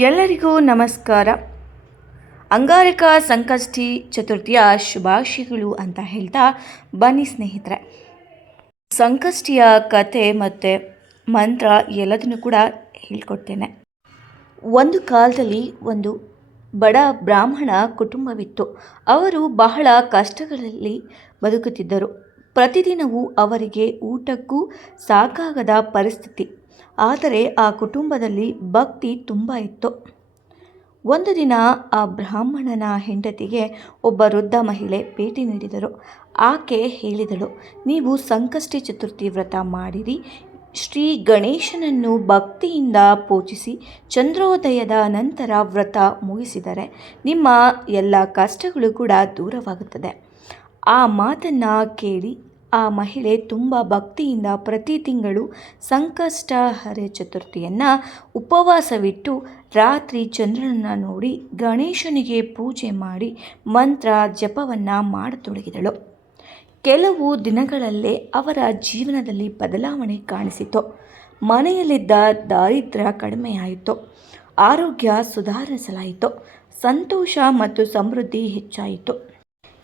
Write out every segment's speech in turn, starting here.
ಎಲ್ಲರಿಗೂ ನಮಸ್ಕಾರ. ಅಂಗಾರಕ ಸಂಕಷ್ಟಿ ಚತುರ್ಥಿಯ ಶುಭಾಶಯಗಳು ಅಂತ ಹೇಳ್ತಾ ಬನ್ನಿ ಸ್ನೇಹಿತರೆ, ಸಂಕಷ್ಟಿಯ ಕತೆ ಮತ್ತು ಮಂತ್ರ ಎಲ್ಲದನ್ನು ಕೂಡ ಹೇಳ್ಕೊಡ್ತೇನೆ. ಒಂದು ಕಾಲದಲ್ಲಿ ಒಂದು ಬಡ ಬ್ರಾಹ್ಮಣ ಕುಟುಂಬವಿತ್ತು. ಅವರು ಬಹಳ ಕಷ್ಟಗಳಲ್ಲಿ ಬದುಕುತ್ತಿದ್ದರು. ಪ್ರತಿದಿನವೂ ಅವರಿಗೆ ಊಟಕ್ಕೂ ಸಾಕಾಗದ ಪರಿಸ್ಥಿತಿ. ಆದರೆ ಆ ಕುಟುಂಬದಲ್ಲಿ ಭಕ್ತಿ ತುಂಬ ಇತ್ತು. ಒಂದು ದಿನ ಆ ಬ್ರಾಹ್ಮಣನ ಹೆಂಡತಿಗೆ ಒಬ್ಬ ವೃದ್ಧ ಮಹಿಳೆ ಭೇಟಿ ನೀಡಿದರು. ಆಕೆ ಹೇಳಿದಳು, ನೀವು ಸಂಕಷ್ಟಿ ಚತುರ್ಥಿ ವ್ರತ ಮಾಡಿರಿ. ಶ್ರೀ ಗಣೇಶನನ್ನು ಭಕ್ತಿಯಿಂದ ಪೂಜಿಸಿ ಚಂದ್ರೋದಯದ ನಂತರ ವ್ರತ ಮುಗಿಸಿದರೆ ನಿಮ್ಮ ಎಲ್ಲ ಕಷ್ಟಗಳು ಕೂಡ ದೂರವಾಗುತ್ತದೆ. ಆ ಮಾತನ್ನು ಕೇಳಿ ಆ ಮಹಿಳೆ ತುಂಬ ಭಕ್ತಿಯಿಂದ ಪ್ರತಿ ತಿಂಗಳು ಸಂಕಷ್ಟಹರ ಚತುರ್ಥಿಯನ್ನು ಉಪವಾಸವಿಟ್ಟು ರಾತ್ರಿ ಚಂದ್ರನನ್ನು ನೋಡಿ ಗಣೇಶನಿಗೆ ಪೂಜೆ ಮಾಡಿ ಮಂತ್ರ ಜಪವನ್ನು ಮಾಡತೊಡಗಿದಳು. ಕೆಲವು ದಿನಗಳಲ್ಲೇ ಅವರ ಜೀವನದಲ್ಲಿ ಬದಲಾವಣೆ ಕಾಣಿಸಿತು. ಮನೆಯಲ್ಲಿದ್ದ ದಾರಿದ್ರ್ಯ ಕಡಿಮೆಯಾಯಿತು, ಆರೋಗ್ಯ ಸುಧಾರಿಸಲಾಯಿತು, ಸಂತೋಷ ಮತ್ತು ಸಮೃದ್ಧಿ ಹೆಚ್ಚಾಯಿತು.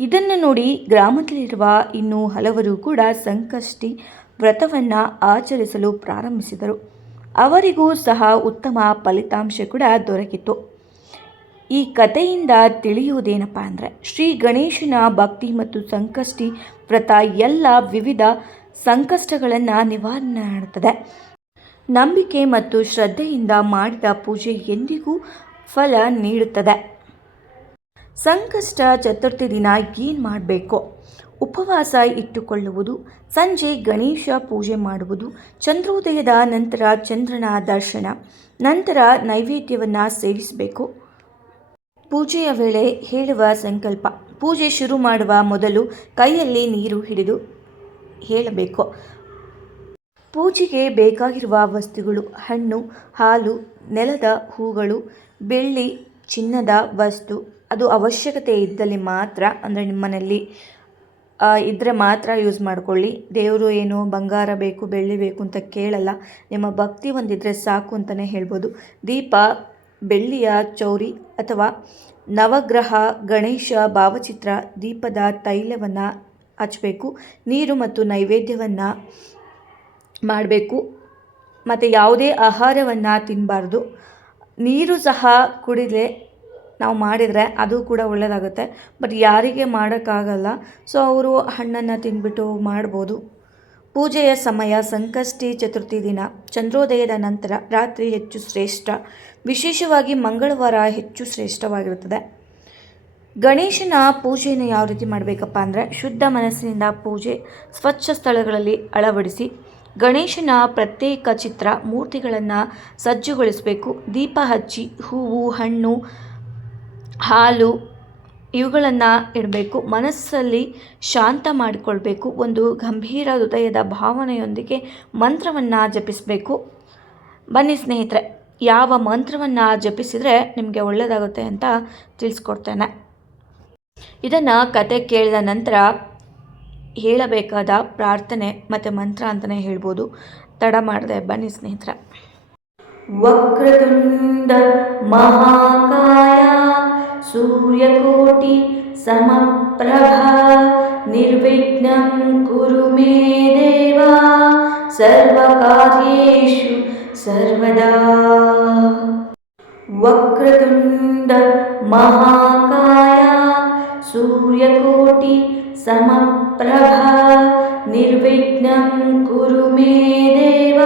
ಇದನ್ನು ನೋಡಿ ಗ್ರಾಮದಲ್ಲಿರುವ ಇನ್ನೂ ಹಲವರು ಕೂಡ ಸಂಕಷ್ಟಿ ವ್ರತವನ್ನು ಆಚರಿಸಲು ಪ್ರಾರಂಭಿಸಿದರು. ಅವರಿಗೂ ಸಹ ಉತ್ತಮ ಫಲಿತಾಂಶ ಕೂಡ ದೊರಕಿತು. ಈ ಕಥೆಯಿಂದ ತಿಳಿಯುವುದೇನಪ್ಪ ಅಂದರೆ, ಶ್ರೀ ಗಣೇಶನ ಭಕ್ತಿ ಮತ್ತು ಸಂಕಷ್ಟಿ ವ್ರತ ಎಲ್ಲ ವಿವಿಧ ಸಂಕಷ್ಟಗಳನ್ನು ನಿವಾರಣೆ ಮಾಡುತ್ತದೆ. ನಂಬಿಕೆ ಮತ್ತು ಶ್ರದ್ಧೆಯಿಂದ ಮಾಡಿದ ಪೂಜೆ ಎಂದಿಗೂ ಫಲ ನೀಡುತ್ತದೆ. ಸಂಕಷ್ಟ ಚತುರ್ಥಿ ದಿನ ಏನು ಮಾಡಬೇಕು? ಉಪವಾಸ ಇಟ್ಟುಕೊಳ್ಳುವುದು, ಸಂಜೆ ಗಣೇಶ ಪೂಜೆ ಮಾಡುವುದು, ಚಂದ್ರೋದಯದ ನಂತರ ಚಂದ್ರನ ದರ್ಶನ, ನಂತರ ನೈವೇದ್ಯವನ್ನು ಸೇವಿಸಬೇಕು. ಪೂಜೆಯ ವೇಳೆ ಹೇಳುವ ಸಂಕಲ್ಪ: ಪೂಜೆ ಶುರು ಮಾಡುವ ಮೊದಲು ಕೈಯಲ್ಲಿ ನೀರು ಹಿಡಿದು ಹೇಳಬೇಕು. ಪೂಜೆಗೆ ಬೇಕಾಗಿರುವ ವಸ್ತುಗಳು: ಹಣ್ಣು, ಹಾಲು, ನೆಲದ ಹೂಗಳು, ಬೆಳ್ಳಿ, ಚಿನ್ನದ ವಸ್ತು. ಅದು ಅವಶ್ಯಕತೆ ಇದ್ದಲ್ಲಿ ಮಾತ್ರ, ಅಂದರೆ ನಿಮ್ಮನೇಲಿ ಇದ್ದರೆ ಮಾತ್ರ ಯೂಸ್ ಮಾಡಿಕೊಳ್ಳಿ. ದೇವರು ಏನು ಬಂಗಾರ ಬೇಕು ಬೆಳ್ಳಿ ಬೇಕು ಅಂತ ಕೇಳಲ್ಲ, ನಿಮ್ಮ ಭಕ್ತಿ ಒಂದಿದ್ರೆ ಸಾಕು ಅಂತಲೇ ಹೇಳ್ಬೋದು. ದೀಪ, ಬೆಳ್ಳಿಯ ಚೌರಿ ಅಥವಾ ನವಗ್ರಹ, ಗಣೇಶ ಭಾವಚಿತ್ರ, ದೀಪದ ತೈಲವನ್ನು ಹಚ್ಚಬೇಕು. ನೀರು ಮತ್ತು ನೈವೇದ್ಯವನ್ನು ಮಾಡಬೇಕು. ಮತ್ತು ಯಾವುದೇ ಆಹಾರವನ್ನು ತಿನ್ನಬಾರ್ದು. ನೀರು ಸಹ ಕುಡಿದರೆ ನಾವು ಮಾಡಿದರೆ ಅದು ಕೂಡ ಒಳ್ಳೆಯದಾಗುತ್ತೆ. ಬಟ್ ಯಾರಿಗೆ ಮಾಡೋಕ್ಕಾಗಲ್ಲ, ಸೊ ಅವರು ಹಣ್ಣನ್ನು ತಿಂದ್ಬಿಟ್ಟು ಮಾಡ್ಬೋದು. ಪೂಜೆಯ ಸಮಯ: ಸಂಕಷ್ಟಿ ಚತುರ್ಥಿ ದಿನ ಚಂದ್ರೋದಯದ ನಂತರ ರಾತ್ರಿ ಹೆಚ್ಚು ಶ್ರೇಷ್ಠ. ವಿಶೇಷವಾಗಿ ಮಂಗಳವಾರ ಹೆಚ್ಚು ಶ್ರೇಷ್ಠವಾಗಿರುತ್ತದೆ. ಗಣೇಶನ ಪೂಜೆಯನ್ನು ಯಾವ ರೀತಿ ಮಾಡಬೇಕಪ್ಪ ಅಂದರೆ, ಶುದ್ಧ ಮನಸ್ಸಿನಿಂದ ಪೂಜೆ, ಸ್ವಚ್ಛ ಸ್ಥಳಗಳಲ್ಲಿ ಅಳವಡಿಸಿ ಗಣೇಶನ ಪ್ರತ್ಯೇಕ ಚಿತ್ರ ಮೂರ್ತಿಗಳನ್ನು ಸಜ್ಜುಗೊಳಿಸಬೇಕು. ದೀಪ ಹಚ್ಚಿ ಹೂವು, ಹಣ್ಣು, ಹಾಲು ಇವುಗಳನ್ನು ಇಡಬೇಕು. ಮನಸ್ಸಲ್ಲಿ ಶಾಂತ ಮಾಡಿಕೊಳ್ಬೇಕು. ಒಂದು ಗಂಭೀರ ಹೃದಯದ ಭಾವನೆಯೊಂದಿಗೆ ಮಂತ್ರವನ್ನು ಜಪಿಸಬೇಕು. ಬನ್ನಿ ಸ್ನೇಹಿತರೆ, ಯಾವ ಮಂತ್ರವನ್ನು ಜಪಿಸಿದರೆ ನಿಮಗೆ ಒಳ್ಳೆಯದಾಗುತ್ತೆ ಅಂತ ತಿಳಿಸ್ಕೊಡ್ತೇನೆ. ಇದನ್ನು ಕತೆ ಕೇಳಿದ ನಂತರ ಹೇಳಬೇಕಾದ ಪ್ರಾರ್ಥನೆ ಮತ್ತು ಮಂತ್ರ ಅಂತಲೇ ಹೇಳ್ಬೋದು. ತಡ ಮಾಡದೆ ಬನ್ನಿ ಸ್ನೇಹಿತರೆ. ವಕ್ರತುಂಡ ಮಹಾಕಾಯ ಸೂರ್ಯಕೋಟಿ ಸಮಪ್ರಭಾ ನಿರ್ವಿಘ್ನಂ ಕುರು ಮೇ ದೇವ ಸರ್ವಕಾರ್ಯೇಷು ಸರ್ವದಾ. ವಕ್ರತುಂಡ ಮಹಾಕಾಯ ಸೂರ್ಯಕೋಟಿ ಸಮಪ್ರಭಾ ನಿರ್ವಿಘ್ನಂ ಕುರು ಮೇ ದೇವ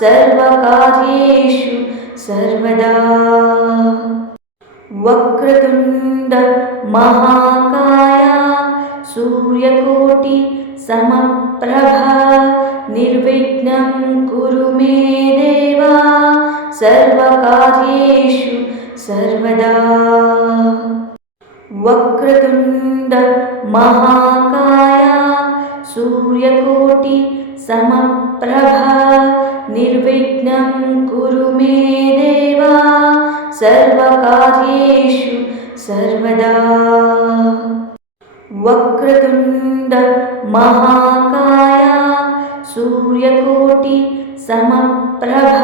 ಸರ್ವಕಾರ್ಯೇಷು ಸರ್ವದಾ. ವಕ್ರತುಂಡ ಮಹಾಕಾಯ ಸೂರ್ಯಕೋಟಿ ಸಮಪ್ರಭಾ ನಿರ್ವಿಘ್ನಂ ಕುರು ಮೇ ದೇವ ಸರ್ವಕಾರ್ಯೇಷು ಸರ್ವದಾ. ವಕ್ರತುಂಡ ಮಹಾಕಾಯ ಸೂರ್ಯಕೋಟಿ ಸಮಪ್ರಭಾ ನಿರ್ವಿಘ್ನಂ ಕುರು ಮೇ ದೇವ ಸರ್ವಕಾರ್ಯೇಷು ಸರ್ವದಾ. ವಕ್ರತುಂಡ ಮಹಾಕಾಯ ಸೂರ್ಯಕೋಟಿ ಸಮಪ್ರಭಾ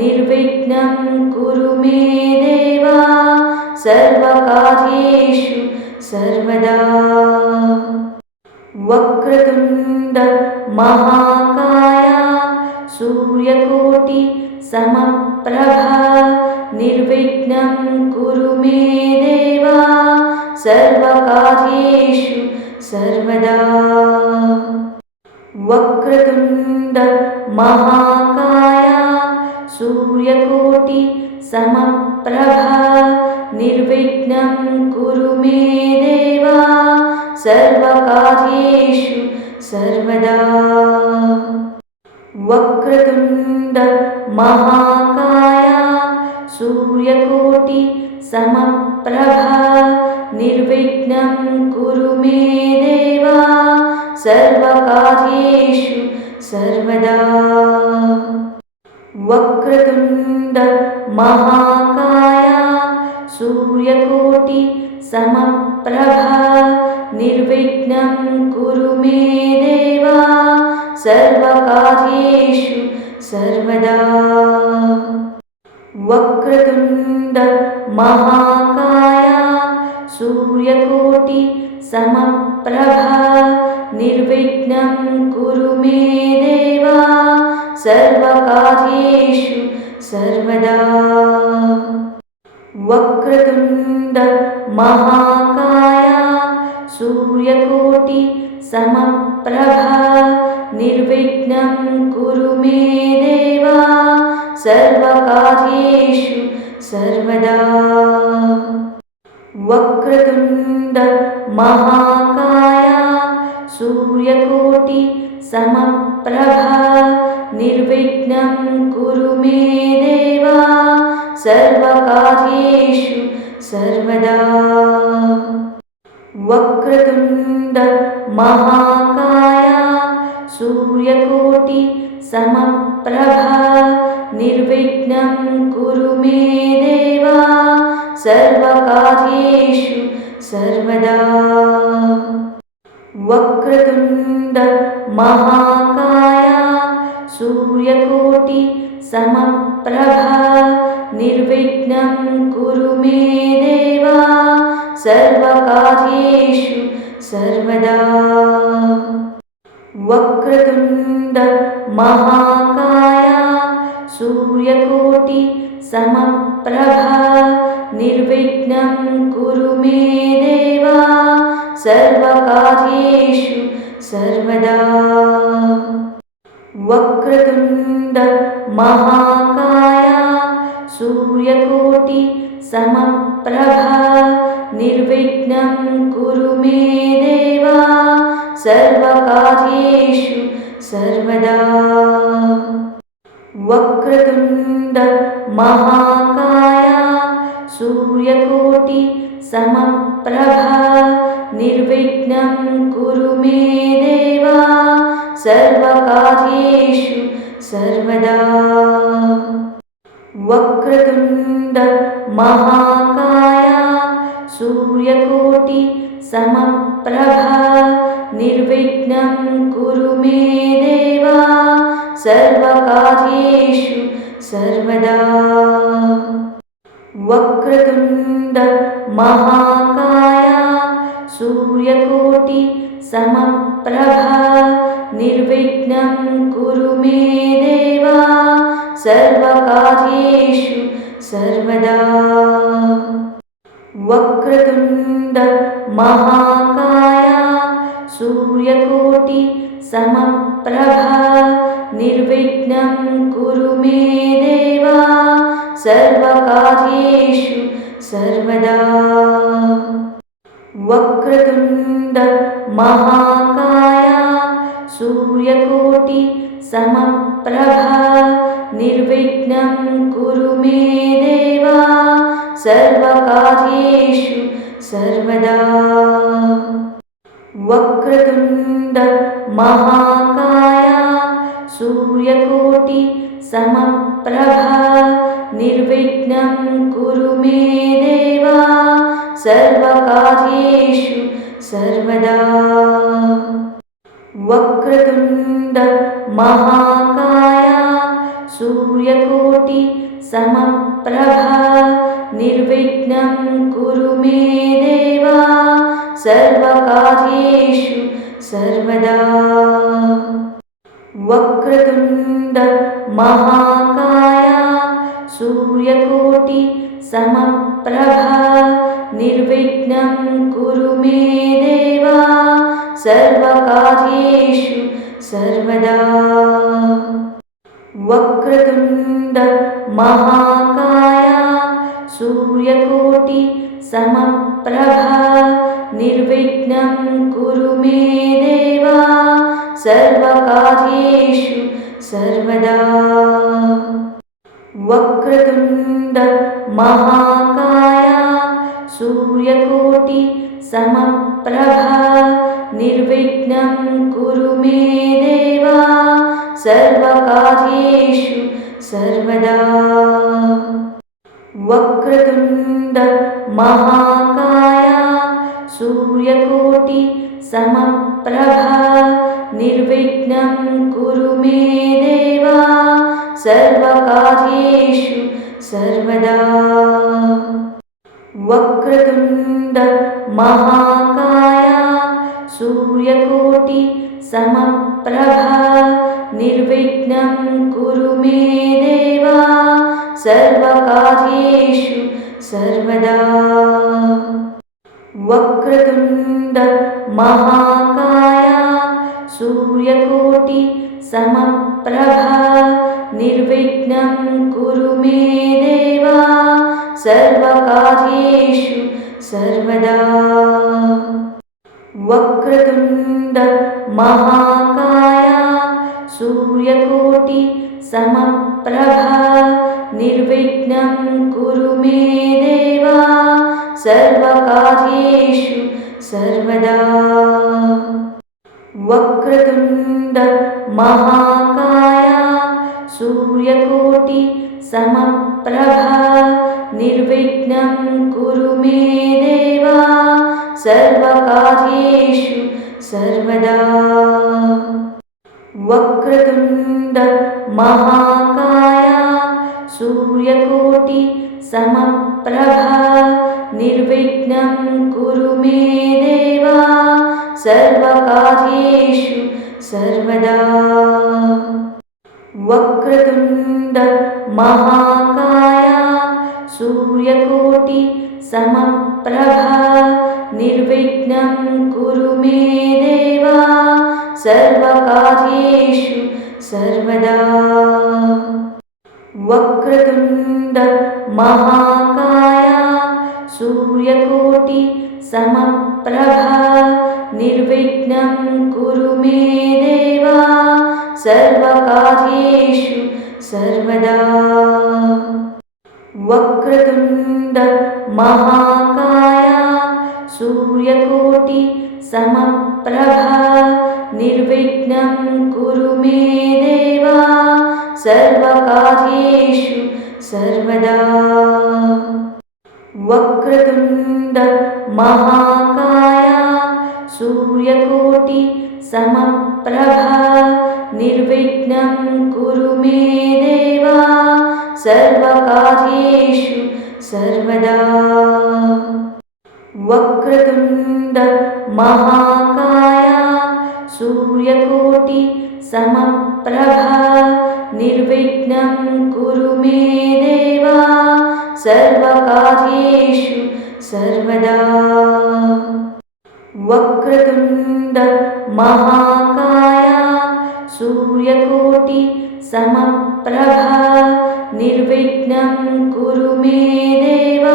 ನಿರ್ವಿಘ್ನಂ ಕುರು सर्वकार्येषु सर्वदा वक्रतुण्ड महाकाय सूर्यकोटि समप्रभा निर्विघ्नं कुरु मे देव सर्वकार्येषु सर्वदा वक्रतुण्ड महाकाय सूर्यकोटि समप्रभा निर्विघ्नं कुरु मे देव सर्वकार्येषु सर्वदा वक्रतुण्ड महाकाय सूर्यकोटि समप्रभा निर्विघ्नं कुरु मे देव सर्वकार्येषु सर्वदा वक्रतुण्ड महाकाय सूर्यकोटि समप्रभा निर्विघ्नं कुरु मे देव सर्वकार्येषु सर्वदा वक्रतुण्ड महाकाय सूर्यकोटि समप्रभा निर्विघ्नं कुरु मे देव सर्वकार्येषु सर्वदा वक्रतुण्ड महाकाय सूर्यकोटि समप्रभा निर्विघ्नं कुरु मे देव सर्वकार्येषु सर्वदा वक्रतुण्ड महाकाय सूर्यकोटि समप्रभा निर्विघ्नं कुरु मे देव सर्वकार्येषु सर्वदा वक्रतुण्ड महाकाय सूर्यकोटि समप्रभा निर्विघ्नं कुरु मे देव सर्वकार्येषु सर्वदा वक्रतुण्ड महाकाय सूर्यकोटि समप्रभा निर्विघ्नं कुरु मे देव सर्वकार्येषु सर्वदा वक्रतुण्ड महाकाय सूर्यकोटि समप्रभा निर्विघ्नं कुरु मे देव सर्वकार्येषु सर्वदा वक्रतुण्ड महाकाय सूर्यकोटि समप्रभा निर्विघ्नं कुरु मे देव सर्वकार्येषु सर्वदा वक्रतुण्ड महाकाय सूर्यकोटि समप्रभा निर्विघ्नं कुरु मे देव सर्वकार्येषु सर्वदा वक्रतुण्ड महाकाय सूर्यकोटि समप्रभा निर्विघ्नं कुरु मे देव सर्वकार्येषु सर्वदा वक्रतुण्ड महाकाय सूर्यकोटि समप्रभा निर्विघ्नं कुरु मे देव सर्वकार्येषु सर्वदा वक्रतुण्ड महाकाय सूर्यकोटि समप्रभा निर्विघ्नं कुरु मे देव सर्वकार्येषु सर्वदा वक्रतुण्ड महाकाय सूर्यकोटि समप्रभा निर्विघ्नं कुरु मे देव सर्वकार्येषु सर्वदा वक्रतुण्ड महाकाय सूर्यकोटि समप्रभा निर्विघ्नं कुरु मे देव सर्वकार्येषु सर्वदा वक्रतुण्ड महाकाय सूर्यकोटि समप्रभा निर्विघ्नं सर्वदा वक्रतुण्ड महाकाय सूर्यकोटि समप्रभा निर्विघ्नं कुरु मे देव सर्वकार्येषु सर्वदा वक्रतुण्ड महाकाय सूर्यकोटि समप्रभा निर्विघ्नं कुरु मे देव सर्वकार्येषु सर्वदा वक्रतुण्ड महाकाय सूर्यकोटि समप्रभा निर्विघ्नं कुरु मे देव सर्वकार्येषु सर्वदा वक्रतुण्ड महाकाय सूर्यकोटि समप्रभा निर्विघ्नं कुरु मे देव सर्वकार्येषु सर्वदा वक्रतुण्ड महाकाय सूर्यकोटि समप्रभा निर्विघ्नं कुरु मे देव सर्वकार्येषु सर्वदा वक्रतुण्ड महाकाय सूर्यकोटि समप्रभा निर्विघ्नं कुरु मे देव सर्वकार्येषु सर्वदा वक्रतुण्ड महाकाय सूर्यकोटि समप्रभा निर्विघ्नं कुरु मे देव सर्वकार्येषु सर्वदा वक्रतुण्ड महाकाय सूर्यकोटि समप्रभा निर्विघ्नं कुरु मे देव सर्वकार्येषु सर्वदा वक्रतुण्ड महाकाय सूर्यकोटि समप्रभा निर्विघ्नं कुरु मे देव सर्वकार्येषु सर्वदा वक्रतुण्ड महाकाय सूर्यकोटि समप्रभा निर्विघ्नं कुरु मे देव सर्वकार्येषु सर्वदा वक्रतुण्ड महाकाय सूर्यकोटि समप्रभा निर्विघ्नं कुरु मे देव सर्वकार्येषु सर्वदा वक्रतुण्ड महाकाय सूर्यकोटि समप्रभा निर्विघ्नं कुरु मे देव सर्वकार्येषु सर्वदा वक्रतुण्ड महाकाय सूर्यकोटि समप्रभा निर्विघ्नं कुरु मे देव सर्वकार्येषु सर्वदा वक्रतुण्ड महाकाय सूर्यकोटि समप्रभा निर्विघ्नं कुरु मे देव सर्वकार्येषु सर्वदा वक्रतुण्ड महाकाय सूर्यकोटि समप्रभा निर्विघ्नं कुरु मे देव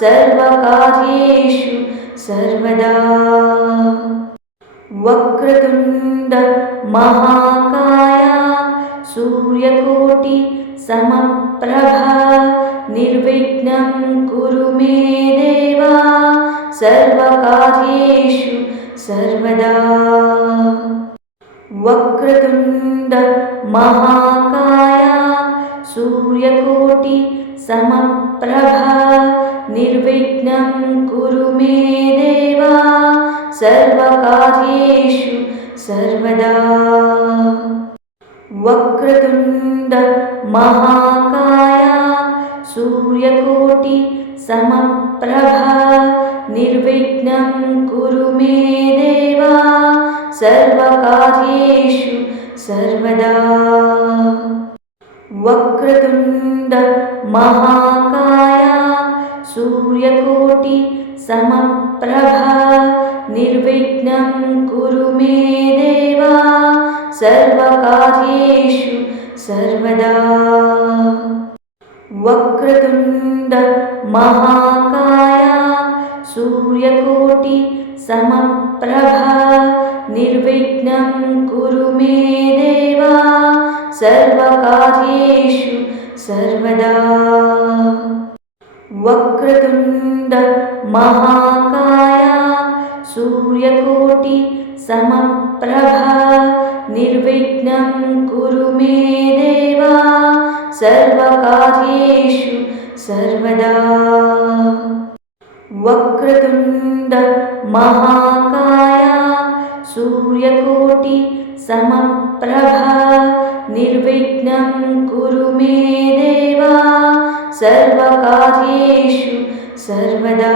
सर्वकार्येषु सर्वदा वक्रतुण्ड महाकाय सूर्यकोटि समप्रभा निर्विघ्नं कुरु मे देव सर्वकार्येषु सर्वदा वक्रतुण्ड महाकाय सूर्यकोटि समप्रभा निर्विघ्नं कुरु मे देव सर्वकार्येषु सर्वदा वक्रतुण्ड महाकाय सूर्यकोटि समप्रभा निर्विघ्नं कुरु मे देव सर्वकार्येषु सर्वदा वक्रतुण्ड महाकाय सूर्यकोटि समप्रभा निर्विघ्नं कुरु मे देव सर्वकार्येषु सर्वदा वक्रतुण्ड महाकाय सूर्यकोटि समप्रभा निर्विघ्नं कुरु मे देव सर्वकार्येषु सर्वदा वक्रतुण्ड महाकाय सूर्यकोटि समप्रभा निर्विघ्नं कुरु मे देव सर्वकार्येषु सर्वदा वक्रतुण्ड महाकाय सूर्यकोटि समप्रभा निर्विघ्नं कुरु मे देव सर्वकार्येषु सर्वदा।